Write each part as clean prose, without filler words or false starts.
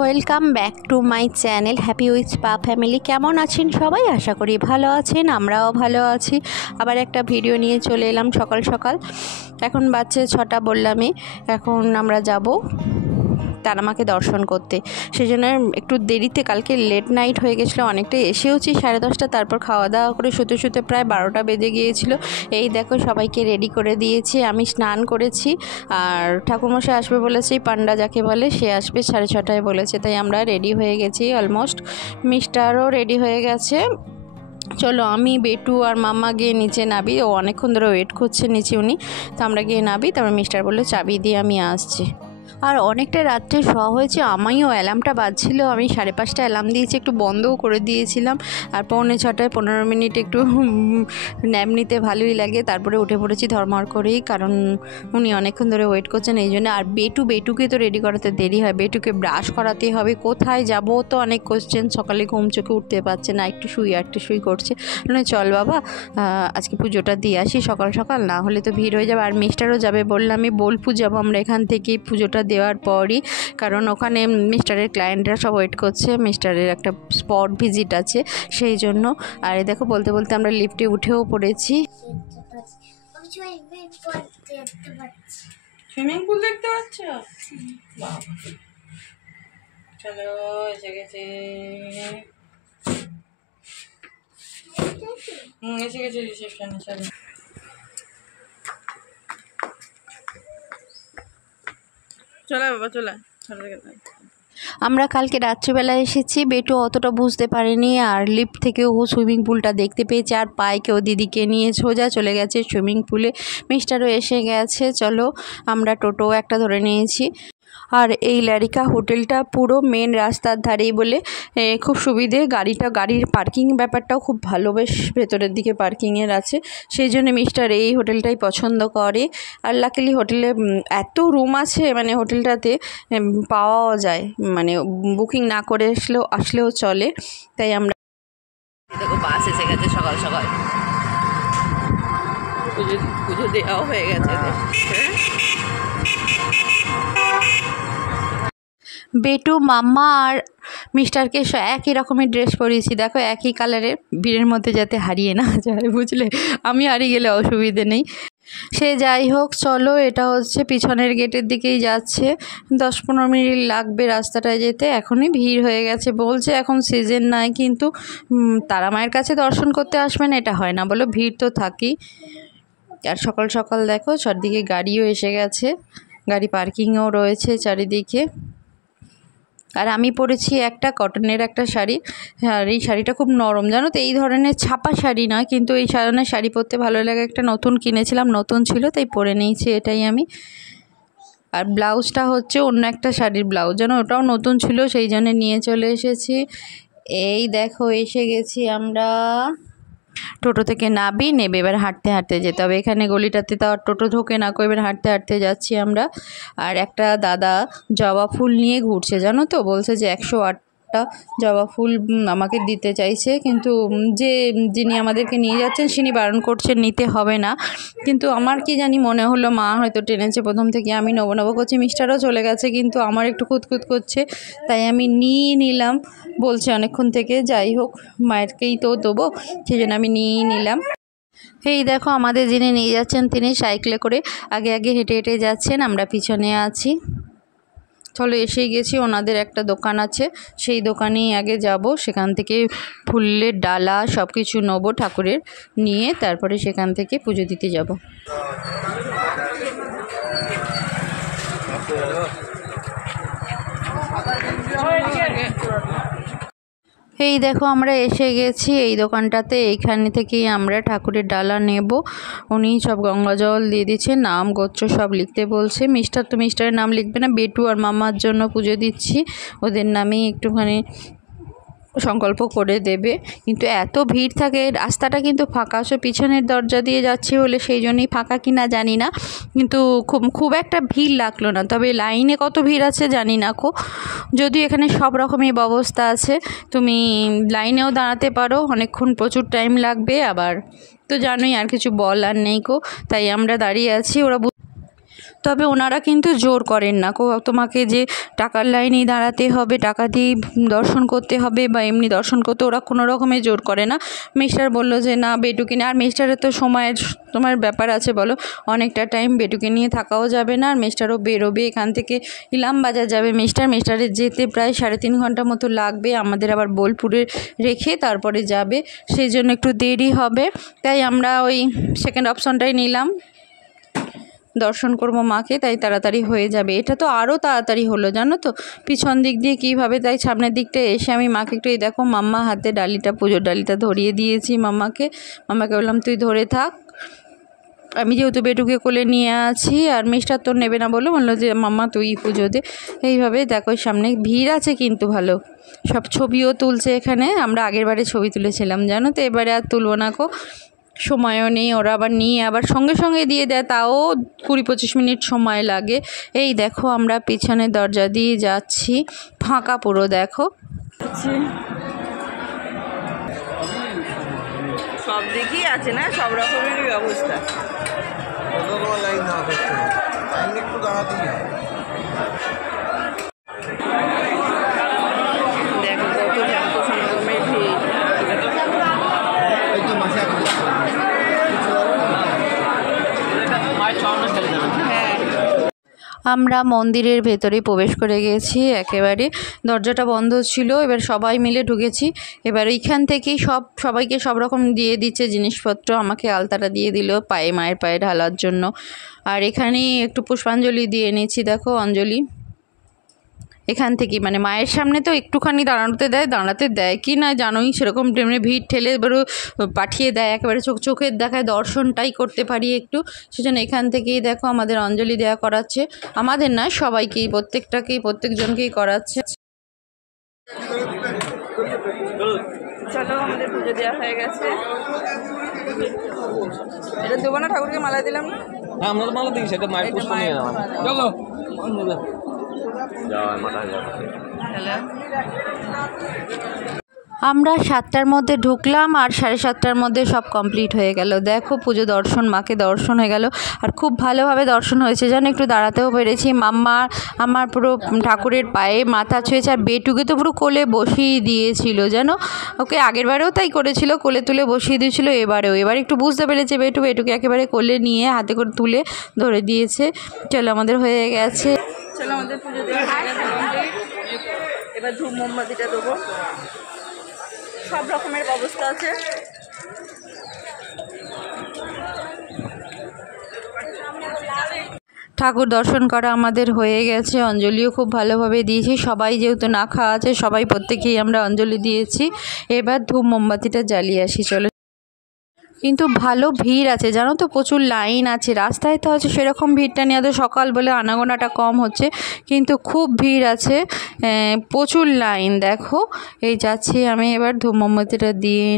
Welcome back to my channel happy with পা family. কেমন আছেন সবাই? আশা করি ভালো আছেন, আমরাও ভালো আছি। আবার একটা ভিডিও নিয়ে চলে এলাম সকাল সকাল। এখন বাজছে 6টা বললামই। এখন আমরা যাব তারামাকে দর্শন করতে, সেই জন্য একটু দেরিতে, কালকে লেট নাইট হয়ে গেছিলো অনেকটাই। এসেওছি 10:30, তারপর খাওয়া দাওয়া করে শুতে শুতে প্রায় 12টা বেজে গিয়েছিল। এই দেখো সবাইকে রেডি করে দিয়েছি, আমি স্নান করেছি। আর ঠাকুরমশাই আসবে বলেছি, পান্ডা যাকে বলে, সে আসবে 6:30টায় বলেছে, তাই আমরা রেডি হয়ে গেছি অলমোস্ট। মিস্টারও রেডি হয়ে গেছে। চলো আমি বেটু আর মাম্মা গিয়ে নিচে নাবি, ও অনেকক্ষণ ধরে ওয়েট করছে নিচে উনি, তো আমরা গিয়ে নাবি। তারপর মিস্টার বললো চাবি দিয়ে আমি আসছি। আর অনেকটা রাত্রে শোয়া হয়েছে, আমিও অ্যালার্মটা বাজছিল, আমি 5:30 অ্যালার্ম দিয়েছি, একটু বন্ধও করে দিয়েছিলাম। আর 6:45 15 মিনিট একটু ন্যাপ নিতে ভালোই লাগে। তারপরে উঠে পড়েছি ধর্মর করেই, কারণ উনি অনেকক্ষণ ধরে ওয়েট করছেন এই জন্য। আর বেটুকে তো রেডি করাতে দেরি হয়, বেটুকে ব্রাশ করাতে হবে, কোথায় যাব তো অনেক কোশ্চেন। সকালে ঘুম চোখে উঠতে পারছে না, একটু শুই করছে। চল বাবা আজকে পুজোটা দিয়ে আসি সকাল সকাল, না হলে তো ভিড় হয়ে যাবে। আর মিস্টারও যাবে বললাম, আমি বোলপুর যাবো আমরা এখান থেকে পুজোটা দেওয়ার পরই, কারণ ওখানে মিস্টারের ক্লায়েন্টরা সব ওয়েট করছে, মিস্টারের একটা স্পট ভিজিট আছে সেই জন্য। আর দেখো বলতে বলতে আমরা লিফটে উঠেও পড়েছি। সুইমিং পুল দেখতে পাচ্ছ? চলো এসে গেছে, এসে গেছে রিসেপশনে। চলো চলো বাবা চলো। আমরা কালকে রাত্রিবেলা এসেছি, বেটু অতটা বুঝতে পারেনি, আর লিফট থেকেও ও সুইমিং পুলটা দেখতে পেয়েছে, আর পাইকেও দিদিকে নিয়ে সোজা চলে গেছে সুইমিং পুলে। মিস্টারও এসে গেছে। চলো আমরা টোটো একটা ধরে নিয়েছি। আর এই ল্যারিকা হোটেলটা পুরো মেন রাস্তার ধারেই বলে খুব সুবিধে, গাড়ির পার্কিং ব্যাপারটাও খুব ভালো, বেশ ভেতরের দিকে পার্কিংয়ের আছে, সেই জন্য মিস্টার এই হোটেলটাই পছন্দ করে। আর লাকিলি হোটেলে এত রুম আছে, মানে হোটেলটাতে পাওয়াও যায়, মানে বুকিং না করে আসলেও চলে। তাই আমরা দেখো বাস এসে গেছে সকাল সকাল, পুজো দেওয়াও হয়ে গেছে। বেটু মাম্মা আর মিস্টারকে একই রকমের ড্রেস পরিয়েছি, দেখো একই কালারের, ভিড়ের মধ্যে যাতে হারিয়ে না যায়, বুঝলে? আমি হারিয়ে গেলে অসুবিধে নেই। সে যাই হোক, চলো এটা হচ্ছে পিছনের গেটের দিকেই যাচ্ছে, 10-15 মিনিট লাগবে রাস্তাটায় যেতে। এখনই ভিড় হয়ে গেছে, বলছে এখন সিজন নাই, কিন্তু তারা মায়ের কাছে দর্শন করতে আসবেন এটা হয় না, বলো ভিড় তো থাকেই। আর সকাল সকাল দেখো চারদিকে গাড়িও এসে গেছে, গাড়ি পার্কিংও রয়েছে চারিদিকে। আর আমি পরেছি একটা কটনের একটা শাড়ি, আর এই শাড়িটা খুব নরম, জানো তো, এই ধরনের ছাপা শাড়ি না, কিন্তু এই ধরনের শাড়ি পরতে ভালো লাগে, একটা নতুন কিনেছিলাম, নতুন ছিল তাই পরে নিয়েছি এটাই আমি। আর ব্লাউজটা হচ্ছে অন্য একটা শাড়ির ব্লাউজ, জানো, ওটাও নতুন ছিল, সেই জন্য নিয়ে চলে এসেছি। এই দেখো এসে গেছি আমরা। টোটো থেকে নেবে এবার হাঁটতে হাঁটতে যেতে হবে, এখানে গলিটাতে তো আর টোটো ঢোকে না, এবার হাঁটতে হাঁটতে যাচ্ছি আমরা। আর একটা দাদা জবা ফুল নিয়ে ঘুরছে, জানো তো, বলছে যে 108টা জবা ফুল আমাকে দিতে চাইছে, কিন্তু যিনি আমাদেরকে নিয়ে যাচ্ছেন তিনি বারণ করছেন নিতে হবে না, কিন্তু আমার কি জানি মনে হলো মা হয়তো টেনেছে প্রথম থেকে, আমি নেবো করছি। মিস্টারও চলে গেছে, কিন্তু আমার একটু খুঁতখুত করছে, তাই আমি নিয়ে নিলাম, বলছে অনেকক্ষণ থেকে। যাই হোক, মায়েরকেই তো দেবো, সেই জন্য আমি নিয়েই নিলাম। এই দেখো আমাদের যিনি নিয়ে যাচ্ছেন তিনি সাইকেলে করে আগে আগে হেঁটে হেঁটে যাচ্ছেন, আমরা পিছনে আছি। চলো এসেই গেছি, ওনাদের একটা দোকান আছে, সেই দোকানেই আগে যাব, সেখান থেকে ফুলের ডালা সব কিছু নেবো ঠাকুরের, নিয়ে তারপরে সেখান থেকে পুজো দিতে যাব। এই দেখো আমরা এসে গেছি এই দোকানটাতে, এইখানে থেকেই আমরা ঠাকুরের ডালা নেব। উনি সব গঙ্গা জল দিয়ে দিচ্ছে, নাম গোত্র সব লিখতে বলছে। মিস্টারের নাম লিখবে না, বেটু আর মামার জন্য পুজো দিচ্ছি, ওদের নামেই একটুখানি সংকল্প করে দেবে। কিন্তু এত ভিড় থাকে, রাস্তাটা কিন্তু ফাঁকা, সো পিছনের দরজা দিয়ে যাচ্ছি বলে সেই জন্যই ফাঁকা কিনা জানি না, কিন্তু খুব একটা ভিড় লাগলো না, তবে লাইনে কত ভিড় আছে জানি না যদিও এখানে সব রকমই ব্যবস্থা আছে, তুমি লাইনেও দাঁড়াতে পারো অনেকক্ষণ, প্রচুর টাইম লাগবে, আবার তো জানোই আর কিছু বলার নেই তাই আমরা দাঁড়িয়ে আছি। ওরা তবে ওনারা কিন্তু জোর করেন না, তোমাকে যে টাকার লাইনেই দাঁড়াতে হবে, টাকা দিয়ে দর্শন করতে হবে বা এমনি দর্শন করতে, ওরা কোনো রকমের জোর করে না। মিস্টার বললো যে না বেটুকে নিয়ে, আর মিস্টারের তো সময়ের তোমার ব্যাপার আছে বলো, অনেকটা টাইম বেটুকে নিয়ে থাকাও যাবে না, আর মিস্টারও বেরোবে এখান থেকে, ইলামবাজার যাবে মিস্টারের যেতে প্রায় 3.5 ঘন্টা মতো লাগবে, আমাদের আবার বোলপুরে রেখে তারপরে যাবে, সেই জন্য একটু দেরি হবে। তাই আমরা ওই সেকেন্ড অপশনটাই নিলাম, দর্শন করবো মাকে, তাই তাড়াতাড়ি হয়ে যাবে। এটা তো আরও তাড়াতাড়ি হলো জানো তো, পিছন দিক দিয়ে কীভাবে, তাই সামনের দিকটা এসে আমি মাকে একটু, এই দেখো মাম্মা হাতে ডালিটা, পুজোর ডালিটা ধরিয়ে দিয়েছি মাম্মাকে বললাম তুই ধরে থাক, আমি যেহেতু বেটুকে কোলে নিয়ে আছি, আর মিস্টার তো নেবে না বললো যে মাম্মা তুই পুজো দে। এইভাবে দেখো সামনে ভিড় আছে কিন্তু ভালো, সব ছবিও তুলছে এখানে, আমরা আগের বারে ছবি তুলেছিলাম জানো তো, এবারে আর তুলবো না কো, সময়ও নেই, ওরা আবার নিয়ে আবার সঙ্গে সঙ্গে দিয়ে দেয়, তাও 20-25 মিনিট সময় লাগে। এই দেখো আমরা পিছনের দরজা দিয়ে যাচ্ছি, ফাঁকা পুরো দেখো, সব দিকেই আছে না, সব রকমের ব্যবস্থা। দেখো কত কত রকমের ভিড়। হ্যাঁ, আমরা মন্দিরের ভেতরে প্রবেশ করে গেছি, একেবারে দরজাটা বন্ধ ছিল, এবার সবাই মিলে ঢুকেছি। এবার এইখান থেকেই সবাইকে সব রকম দিয়ে দিচ্ছে জিনিসপত্র, আমাকে আলতাটা দিয়ে দিল পায়ে, মায়ের পায়ে ঢালার জন্য, আর এখানেই একটু পুষ্পাঞ্জলি দিয়ে নিচ্ছি, দেখো অঞ্জলি এখান থেকে, মানে মায়ের সামনে তো একটুখানি দাঁড়াতে দেয় কি না জানোই, সেরকম টেমনে ভিড় ঠেলে এবারও পাঠিয়ে দেয়, একেবারে চোখের দেখায় দর্শনটাই করতে পারি একটু, সেজন্য এখান থেকেই দেখো আমাদের অঞ্জলি দেওয়া করাচ্ছে, আমাদের না সবাইকেই, প্রত্যেকজনকেই করাচ্ছে। চলো আমাদের পুজো দেওয়া হয়ে গেছে, এটা দেবো না, ঠাকুরকে মালা দিলাম না, হ্যাঁ আমরা তো মালা দিই, সেটা মায়ের পুষ্প নিয়ে নেওয়া। চলো আমরা 7টার মধ্যে ঢুকলাম, আর 7:30টার মধ্যে সব কমপ্লিট হয়ে গেল। দেখো পুজো দর্শন, মাকে দর্শন হয়ে গেল, আর খুব ভালোভাবে দর্শন হয়েছে জানো, একটু দাঁড়াতেও পেরেছি। মাম্মা আমার পুরো ঠাকুরের পায়ে মাথা ছুঁয়েছে, আর বেটুকে তো পুরো কোলে বসিয়ে দিয়েছিল জানো, ওকে আগের বারেও তাই করেছিল, কোলে তুলে বসিয়ে দিয়েছিল, এবার একটু বুঝতে পেরেছে বেটুকে একেবারে কোলে নিয়ে হাতে করে তুলে ধরে দিয়েছে। চলো আমাদের হয়ে গেছে, চলো আমাদের পুজো দেওয়া হয়ে গেছে কমপ্লিট। এবার ধূপ মোমবাতিটা দেবো, সব রকমের ব্যবস্থা আছে। ঠাকুর দর্শন করা আমাদের হয়ে গেছে, অঞ্জলিও খুব ভালোভাবে দিয়েছি, সবাই যেহেতু না খাওয়া আছে সবাই প্রত্যেকেই আমরা অঞ্জলি দিয়েছি। এবার ধূপ মোমবাতিটা জ্বালিয়ে আসি চলো। কিন্তু ভালো ভিড় আছে জানো তো, প্রচুর লাইন আছে, রাস্তায় তো আছে সেরকম ভিড়টা নেই, তো সকাল বলে আনাগোনাটা কম হচ্ছে, কিন্তু খুব ভিড় আছে, প্রচুর লাইন। দেখো এই যাচ্ছি আমি, এবার ধূপ মোমবাতিটা দিয়ে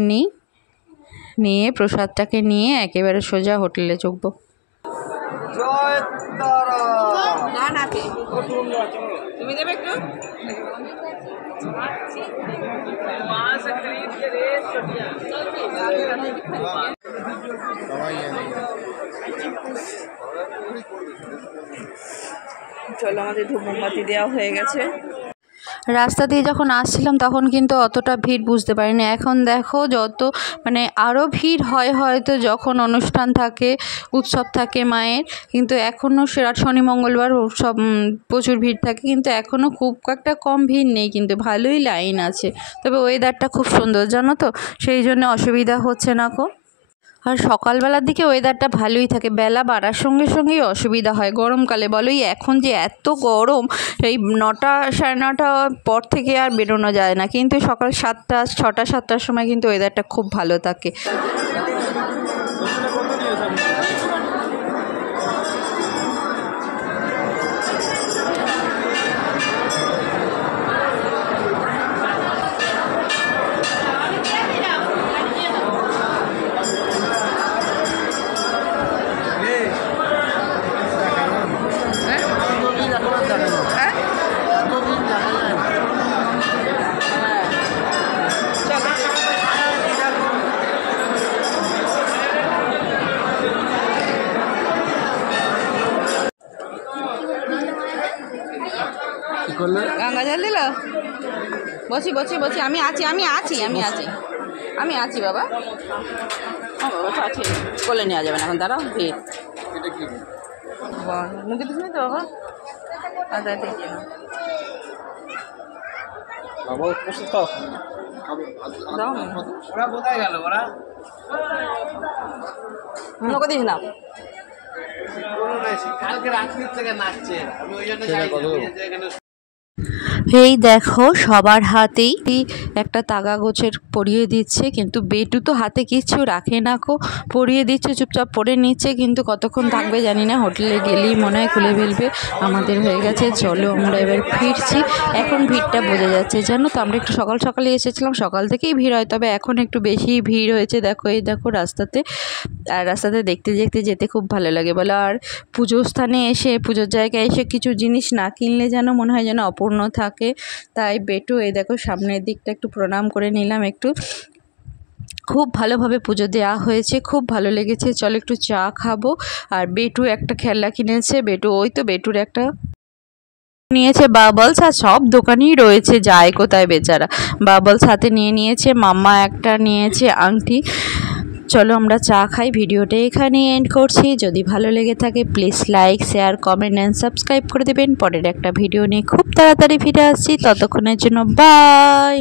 নিয়ে প্রসাদটাকে নিয়ে একেবারে সোজা হোটেলে চুকবো। তুমি দেবে একটু, চলো আমাদের ধূপ মোমবাতি দেওয়া হয়ে গেছে। রাস্তা দিয়ে যখন আসছিলাম তখন কিন্তু অতটা ভিড় বুঝতে পারিনি, এখন দেখো যত মানে আরও ভিড় হয় হয়তো যখন অনুষ্ঠান থাকে, উৎসব থাকে মায়ের, কিন্তু এখনও শনি মঙ্গলবার উৎসব প্রচুর ভিড় থাকে, কিন্তু এখনও খুব একটা কম ভিড় নেই, কিন্তু ভালোই লাইন আছে। তবে ওয়েদারটা খুব সুন্দর জানো তো, সেই জন্য অসুবিধা হচ্ছে না কো। আর সকালবেলার দিকে ওয়েদারটা ভালোই থাকে, বেলা বাড়ার সঙ্গে সঙ্গেই অসুবিধা হয় গরমকালে, বলো এই এখন যে এত গরম, এই 9টা 9:30 পর থেকে আর বেরোনো যায় না, কিন্তু সকাল 7টা 6টা 7টার সময় কিন্তু ওয়েদারটা খুব ভালো থাকে। গঙ্গা জল দিল। বসি বসি বসি, আমি আছি আমি আছি আমি আছি আমি আছি বাবা। বাবা তো আছে, কোলে নেওয়া যাবে না এখন, দাঁড়াও ভিড়। মুখে দিস তো বাবা। আচ্ছা ঠিক আছে, দাও না। মুখে দিস না। এই দেখো সবার হাতেই একটা তাগা গোছের পরিয়ে দিচ্ছে, কিন্তু বেটু তো হাতে কিচ্ছু রাখে না, পরিয়ে দিচ্ছে, চুপচাপ পরে নিচ্ছে, কিন্তু কতক্ষণ থাকবে জানি না, হোটেলে গেলেই মনে হয় খুলে ফেলবে। আমাদের হয়ে গেছে, চলো আমরা এবার ফিরছি। এখন ভিড়টা বোঝা যাচ্ছে, জানো তো আমরা একটু সকাল সকালে এসেছিলাম, সকাল থেকেই ভিড় হয়, তবে এখন একটু বেশি ভিড় হয়েছে। দেখো এই দেখো রাস্তাতে, আর রাস্তাতে দেখতে দেখতে যেতে খুব ভালো লাগে বলো। আর পুজোর স্থানে এসে, পুজোর জায়গায় এসে কিছু জিনিস না কিনলে যেন মনে হয় যেন অপূর্ণ থাকে। তাই বেটু এই দেখো সামনের দিকটা একটু প্রণাম করে নিলাম একটু। খুব ভালোভাবে পুজো দেওয়া হয়েছে, খুব ভালো লেগেছে। চলো একটু চা খাবো। আর বেটু একটা খেলনা কিনেছে, বেটু ওই তো বেটুর একটা নিয়েছে বাবলস, আর সব দোকানেই রয়েছে, যায় কোথায় বেচারা। বাবলস হাতে নিয়ে নিয়েছে, মাম্মা একটা নিয়েছে আংটি। চলো আমরা চা খাই। ভিডিওটা এখানে এন্ড করছি। যদি ভালো লেগে থাকে please like, share, comment and subscribe করে দেবেন। পরের একটা ভিডিও নিয়ে খুব তাড়াতাড়ি ফিরে আসছি, ততক্ষণের জন্য বাই।